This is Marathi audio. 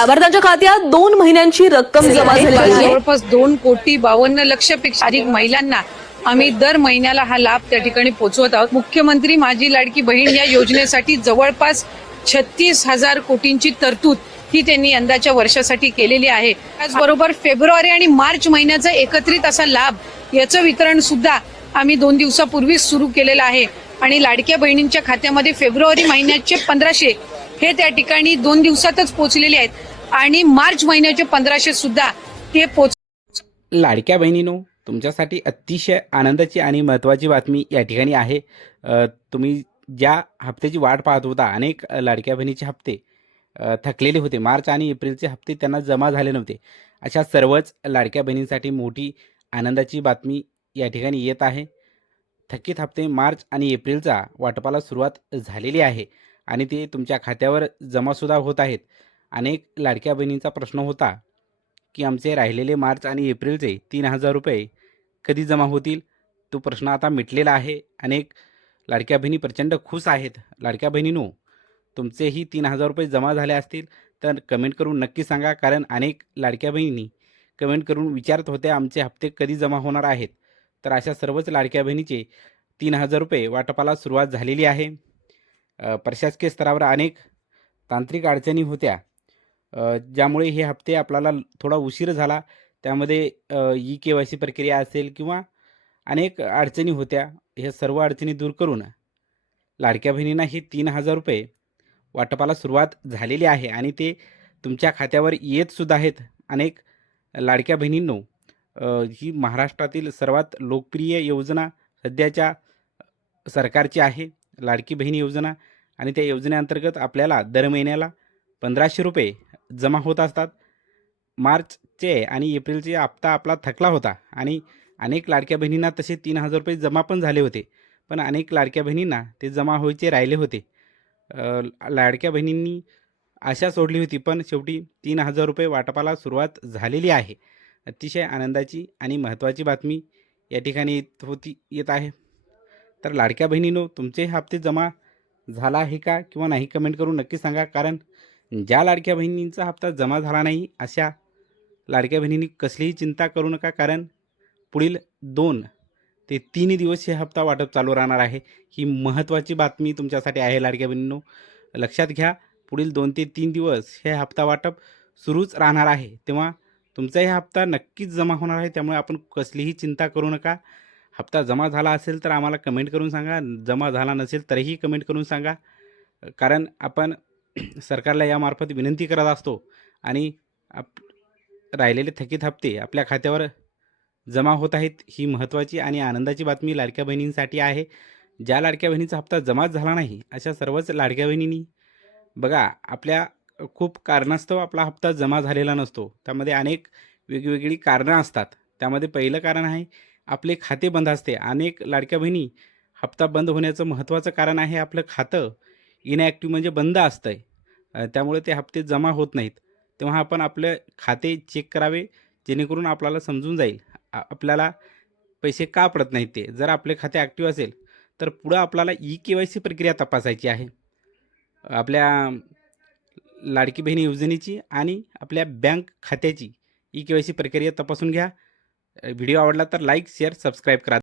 त्यावर त्यांच्या खात्यात 2 महिन्यांची रक्कम जमा झाली आहे। जवळपास 2,52,00,000पेक्षा अधिक महिलांना आम्ही दर महिन्याला हा लाभ त्या ठिकाणी पोहोचवत आहोत। मुख्यमंत्री माझी लाडकी बहीण या योजनेसाठी जवळपास 36,000 कोटींची तरतूद ही त्यांनी यंदाच्या वर्षासाठी केलेली आहे। त्याचबरोबर फेब्रुवारी आणि मार्च महिन्याचा एकत्रित असा लाभ याचं वितरण सुद्धा आम्ही 2 दिवसापूर्वीच सुरू केलेलं आहे आणि लाडक्या बहिणींच्या खात्यामध्ये फेब्रुवारी महिन्याचे 1,500 हे त्या ठिकाणी 2 दिवसातच पोहोचलेले आहेत आणि मार्च महिन्याचे 1,500 सुद्धा ते लाडक्या बहिणींनो, तुमच्यासाठी अतिशय आनंदाची आणि महत्त्वाची बातमी या ठिकाणी आहे। तुम्ही ज्या हप्त्याची वाट पाहत होता, अनेक लाडक्या बहिणीचे हप्ते थकलेले होते, मार्च आणि एप्रिलचे हप्ते त्यांना जमा झाले नव्हते, अशा सर्वच लाडक्या बहिणींसाठी मोठी आनंदाची बातमी या ठिकाणी येत आहे। थकीत हप्ते मार्च आणि एप्रिलचा वाटपाला सुरुवात झालेली आहे आणि ते तुमच्या खात्यावर जमासुद्धा होत आहेत। अनेक लाडक्या बहिणींचा प्रश्न होता की आमचे राहिलेले मार्च आणि एप्रिलचे 3,000 रुपये कधी जमा होतील, तो प्रश्न आता मिटलेला आहे। अनेक लाडक्या बहिणी प्रचंड खुश आहेत। लाडक्या बहिणींनो, तुमचेही 3,000 रुपये जमा झाले असतील तर कमेंट करून नक्की सांगा, कारण अनेक लाडक्या बहिणी कमेंट करून विचारत होत्या आमचे हप्ते कधी जमा होणार आहेत। तर अशा सर्वच लाडक्या बहिणीचे 3,000 रुपये वाटपाला सुरुवात झालेली आहे। प्रशासकीय स्तरावर अनेक तांत्रिक अडचणी होत्या, ज्यामुळे हे हप्ते आपल्याला थोडा उशीर झाला। त्यामध्ये ई-KYC प्रक्रिया असेल किंवा अनेक अडचणी होत्या। हे सर्व अडचणी दूर करून लाडक्या बहिणींना हे 3,000 रुपये वाटपाला सुरुवात झालेली आहे आणि ते तुमच्या खात्यावर येतसुद्धा आहेत। अनेक लाडक्या बहिणींनो, ही महाराष्ट्रातील सर्वात लोकप्रिय योजना सध्याच्या सरकारची आहे, लाडकी बहीण योजना, आणि त्या योजनेअंतर्गत आपल्याला दर महिन्याला 1,500 रुपये जमा होत असतात। मार्चचे आणि एप्रिलचे हप्ता आपला थकला होता आणि अनेक लाडक्या बहिणींना तसे 3,000 रुपये जमा पण झाले होते, पण अनेक लाडक्या बहिणींना ते जमा व्हायचे राहिले होते। लाडक्या बहिणींनी आशा सोडली होती, पण शेवटी 3,000 रुपये वाटपाला सुरुवात झालेली आहे। अतिशय आनंदाची आणि महत्त्वाची बातमी या ठिकाणी येत आहे। तर लाडक्या बहिणींनो, तुमचे हप्ते जमा झाला आहे का किंवा नाही, कमेंट करून नक्की सांगा, कारण ज्या लाडक्या बहिणींचा हप्ता जमा झाला नाही अशा लाडक्या बहिणींनी कसलीही चिंता करू नका, कारण पुढील 2 ते 3 दिवस हे हप्ता वाटप चालू राहणार आहे। ही महत्त्वाची बातमी तुमच्यासाठी आहे लाडक्या बहिणींनो, लक्षात घ्या। पुढील 2 ते 3 दिवस हे हप्ता वाटप सुरूच राहणार आहे, तेव्हा तुमचा हे हप्ता नक्कीच जमा होणार आहे। त्यामुळे आपण कसलीही चिंता करू नका। हप्ता जमा झाला असेल तर आम्हाला कमेंट करून सांगा, जमा झाला नसेल तरीही कमेंट करून सांगा, कारण आपण सरकारला यामार्फत विनंती करत असतो आणि राहिलेले थकीत हप्ते आपल्या खात्यावर जमा होत आहेत। ही महत्त्वाची आणि आनंदाची बातमी लाडक्या बहिणींसाठी आहे। ज्या लाडक्या बहिणीचा हप्ता जमाच झाला नाही अशा सर्वच लाडक्या बहिणींनी बघा, आपल्या खूप कारणास्तव आपला हप्ता जमा झालेला नसतो, त्यामध्ये अनेक वेगवेगळी कारणं असतात। त्यामध्ये पहिलं कारण आहे आपले खाते बंद असते। अनेक लाडक्या बहिणी हप्ता बंद होण्याचं महत्त्वाचं कारण आहे आपलं खातं इनॲक्टिव्ह म्हणजे बंद असतं आहे, त्यामुळे ते हप्ते जमा होत नाहीत। तेव्हा आपण आपले खाते चेक करावे, जेणेकरून आपल्याला समजून जाईल आपल्याला पैसे का पडत नाहीत ते। जर आपले खाते ॲक्टिव्ह असेल तर पुढं आपल्याला ई-KYC प्रक्रिया तपासायची आहे, आपल्या लाडकी बहीण योजनेची आणि आपल्या बँक खात्याची ई-KYC प्रक्रिया तपासून घ्या। व्हिडिओ आवडला तर लाईक, शेअर, सबस्क्राईब करा।